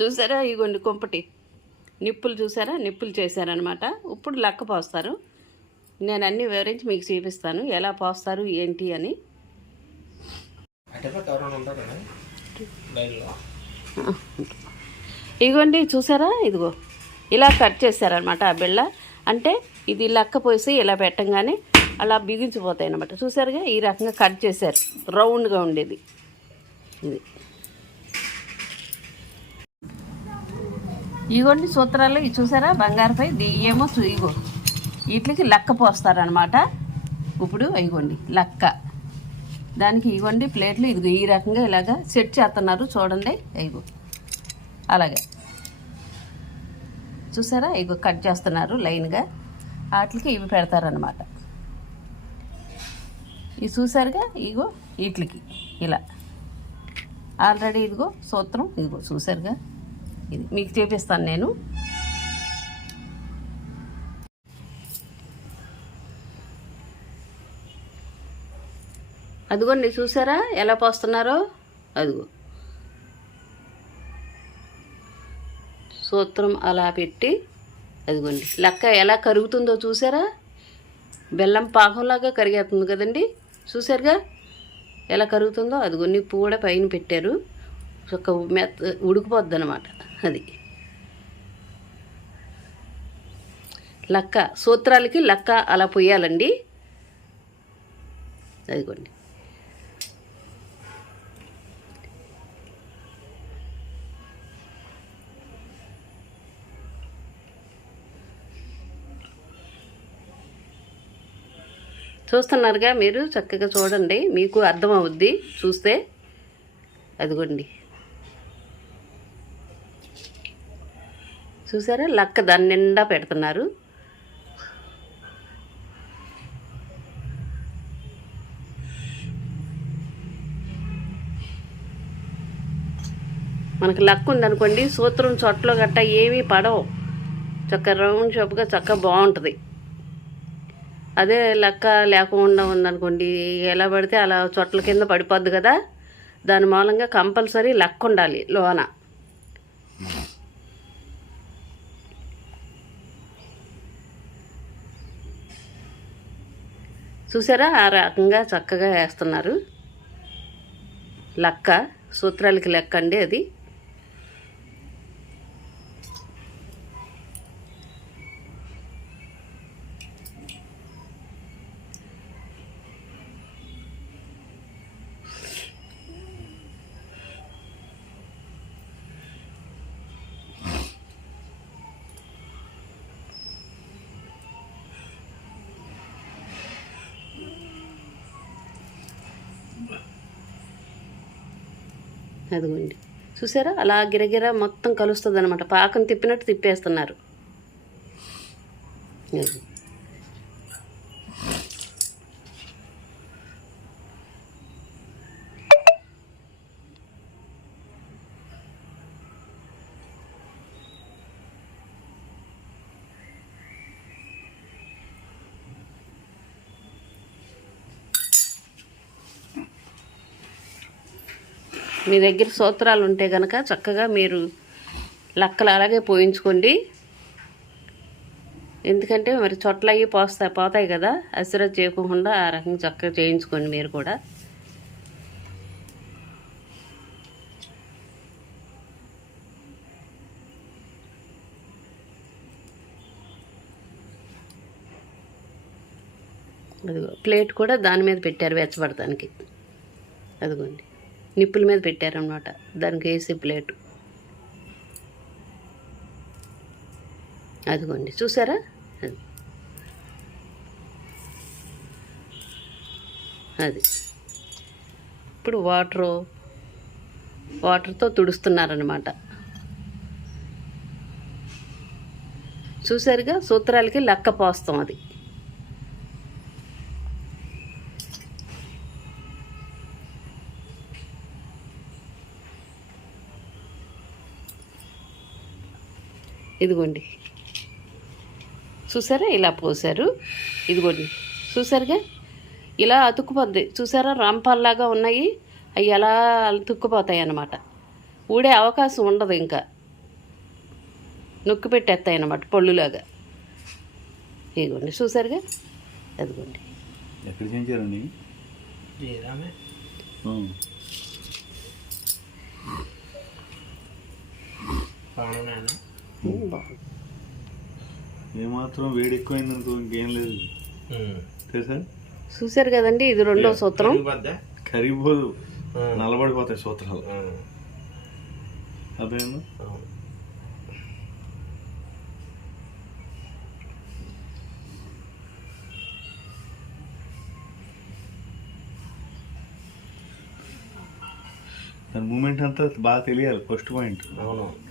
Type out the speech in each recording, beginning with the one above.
చూసారా? ఇగోండి కుంపటి. నిప్పులు చూసారా? నిప్పులు చేశారనమాట ఇప్పుడు లెక్క పోస్తారు. నేను అన్నీ వివరించి మీకు చూపిస్తాను. ఎలా పోస్తారు ఏంటి అని. ఇదిగోండి చూసారా? ఇదిగో. ఇలా కట్ చేశారనమాట ఆ బిళ్ళ. అంటే ఇది లెక్క పోసి ఇలా పెట్టంగానే అలా బిగించిపోతాయి అనమాట చూసారుగా? ఈ రకంగా కట్ చేశారు. రౌండ్గా ఉండేది. ఇది. ఇగోండి సూత్రాలు ఇవి చూసారా? బంగారుపై ఏమో చూ- ఇగో వీటికి లక్క పోస్తారనమాట ఇప్పుడు ఇగోండి లక్క. దానికి ఇవ్వండి ప్లేట్లు ఇదిగో ఈ రకంగా ఇలాగా సెట్ చేస్తున్నారు చూడండి. ఇగో అలాగే. చూసారా? ఇగో కట్ చేస్తున్నారు లైన్గా. వాటికి ఇవి పెడతారనమాట ఇవి చూసారుగా? ఇగో వీటికి ఇలా. ఆల్రెడీ ఇదిగో సూత్రం ఇదిగో చూసారుగా? ఇది. మీకు చూపిస్తాను నేను. అదిగోండి చూసారా ఎలా పోస్తున్నారో? అదిగో. సూత్రం అలా పెట్టి అదిగోండి. లెక్క ఎలా కరుగుతుందో చూసారా? బెల్లం పాకంలాగా కరిగేస్తుంది కదండి. చూసారుగా? ఎలా కరుగుతుందో? అదిగో నిప్పు కూడా పైన పెట్టారు. ఒక మెత్త ఉడికిపోద్ది అనమాట అది. లక్క సూత్రాలకి లక్క అలా పొయ్యాలండి. అదిగోండి. చూస్తున్నారుగా మీరు చక్కగా చూడండి మీకు అర్థమవుద్ది చూస్తే. అదిగోండి. చూసారా? లక్క దాని నిండా పెడుతున్నారు. మనకు లక్క ఉందనుకోండి సూత్రం చొట్లో గట్ట ఏమీ పడవు. చక్క రౌండ్ షాప్గా చక్క బాగుంటుంది. అదే లెక్క లేకుండా ఉందనుకోండి ఎలా పడితే అలా చొట్ల కింద పడిపోద్ది కదా. దాని మూలంగా కంపల్సరీ లెక్క ఉండాలి లోన. చూసారా? ఆ రకంగా చక్కగా వేస్తున్నారు. లెక్క సూత్రాలకి లెక్క అండి అది. అదిగోండి. చూసారా? అలా గిరగిర మొత్తం కలుస్తుంది అనమాట పాకం తిప్పినట్టు తిప్పేస్తున్నారు. మీ దగ్గర సూత్రాలు ఉంటే కనుక చక్కగా మీరు లక్కలు అలాగే పోయించుకోండి. ఎందుకంటే మరి చొట్ల అవి పోస్తాయి పోతాయి కదా అసిర చేయకుండా ఆ రకంగా చక్కగా చేయించుకోండి మీరు కూడా. అదిగో ప్లేట్ కూడా దాని మీద పెట్టారు వెచ్చబడటానికి. అదిగోండి. నిప్పుల మీద పెట్టారనమాట దానికి వేసి ప్లేటు. అదిగోండి. చూసారా? అది. అది. ఇప్పుడు వాటరు వాటర్తో తుడుస్తున్నారనమాట చూసారుగా? సూత్రాలకి లెక్క పోస్తాం అది. ఇదిగోండి. చూసారా? ఇలా పోసారు ఇదిగోండి. చూసారుగా? ఇలా అతుక్కుపోద్ది చూసారా? రంపాల్లాగా ఉన్నాయి. అవి ఎలా అతుక్కుపోతాయి అన్నమాట ఊడే అవకాశం ఉండదు ఇంకా. నొక్కి పెట్టేస్తాయి అన్నమాట పళ్ళులాగా. ఇదిగోండి. చూసారుగా? అదిగోండి. ఎక్కడ చేయించారండి? ఏమాత్రం వేడి ఎక్కువైంది అనుకో ఇంకేం లేదు. తెలుసా? చూసారు కదండి ఇది రెండో సూత్రం. కరిగిపోదు. నల్లబడిపోతాయి సూత్రాలు. అర్థమైందా? దాని మూమెంట్ అంతా బాగా తెలియాలి ఫస్ట్ పాయింట్. అవును.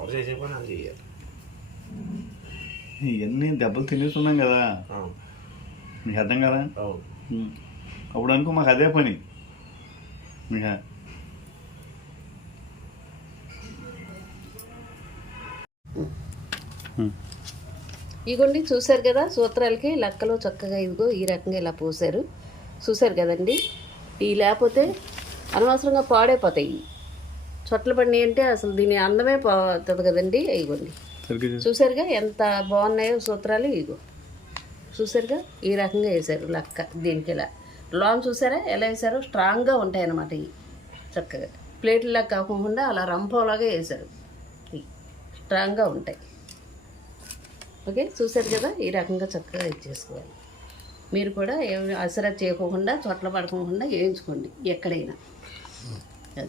ఎవరు చేసే పని అది చెయ్యాలి ఇవన్నీ దెబ్బలు తినేస్తున్నాం కదా. అవును మీకు అర్థం కదా. అప్పుడు అనుకో మాకు అదే పని. ఇక. ఇగోండి చూసారు కదా సూత్రాలకి లక్కలు చక్కగా ఇదిగో ఈ రకంగా ఇలా పోసారు చూసారు కదండి. ఈ లేకపోతే అనవసరంగా పాడైపోతాయి. చొట్ల పడినాయి అంటే అసలు దీని అందమే పోతుంది కదండి ఇగోండి. చూసారుగా ఎంత బాగున్నాయో సూత్రాలు ఇగో. చూసారుగా ఈ రకంగా వేశారు లక్క దీనికి ఇలా. లాంగ్ చూసారా ఎలా వేశారో? స్ట్రాంగ్గా ఉంటాయి అన్నమాట ఇవి. చక్కగా. ప్లేట్లా కాకుండా అలా రంపంలాగా ఇవి స్ట్రాంగ్గా ఉంటాయి. ఓకే? చూసారు కదా? ఈ రకంగా చక్కగా ఇచ్చేసుకోవాలి మీరు కూడా ఏమి అసర చేయకోకుండా చోట్ల పడకుండా వేయించుకోండి ఎక్కడైనా. అది.